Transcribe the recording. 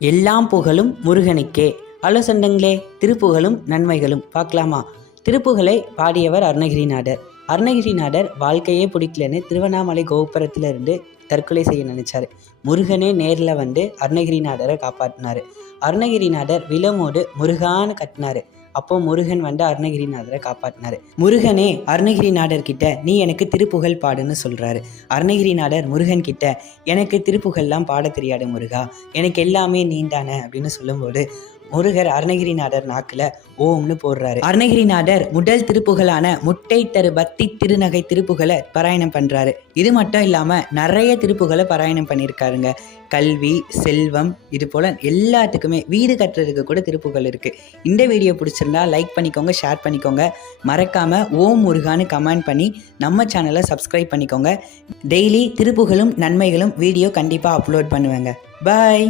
எல்லாம் புகழும் முருகனுக்கே. ஹலோ சொந்தங்களே, திருப்புகழும் நன்மைகளும் பார்க்கலாமா? திருப்புகழை பாடியவர் அருணகிரிநாதர். அருணகிரிநாதர் வாழ்க்கையே பிடிக்கலன்னு திருவண்ணாமலை கோபுரத்துல இருந்து தற்கொலை செய்ய நினைச்சாரு. முருகனே நேரில் வந்து அருணகிரிநாதரை காப்பாற்றினாரு. அருணகிரிநாதர் விலமோடு முருகான்னு கட்டினாரு. அப்போ முருகன் வந்து அருணகிரிநாதரை காப்பாற்றினாரு. முருகனே அருணகிரிநாதர் கிட்ட நீ எனக்கு திருப்புகழ் பாடுன்னு சொல்றாரு. அருணகிரிநாதர் முருகன் கிட்ட எனக்கு திருப்புகழ்லாம் பாட தெரியாது முருகா, எனக்கு எல்லாமே நீந்தானே அப்படின்னு சொல்லும்போது முருகர் அருணகிரிநாதர் நாக்குல ஓம்னு போடுறாரு. அருணகிரிநாதர் முதல் திருப்புகளான முட்டை தரு பக்தி திருநகை திருப்புகளை பாராயணம் பண்றாரு. இது மட்டும் இல்லாம நிறைய திருப்புகளை பாராயணம் பண்ணியிருக்காருங்க. கல்வி, செல்வம், இது போல எல்லாத்துக்குமே, வீடு கட்டுறதுக்கு கூட திருப்புகள் இருக்கு. இந்த வீடியோ பிடிச்சிருந்தா லைக் பண்ணிக்கோங்க, ஷேர் பண்ணிக்கோங்க. மறக்காம ஓம் முருகான்னு கமெண்ட் பண்ணி நம்ம சேனலை சப்ஸ்கிரைப் பண்ணிக்கோங்க. டெய்லி திருப்புகளும் நன்மைகளும் வீடியோ கண்டிப்பாக அப்லோட் பண்ணுவேங்க. பாய்.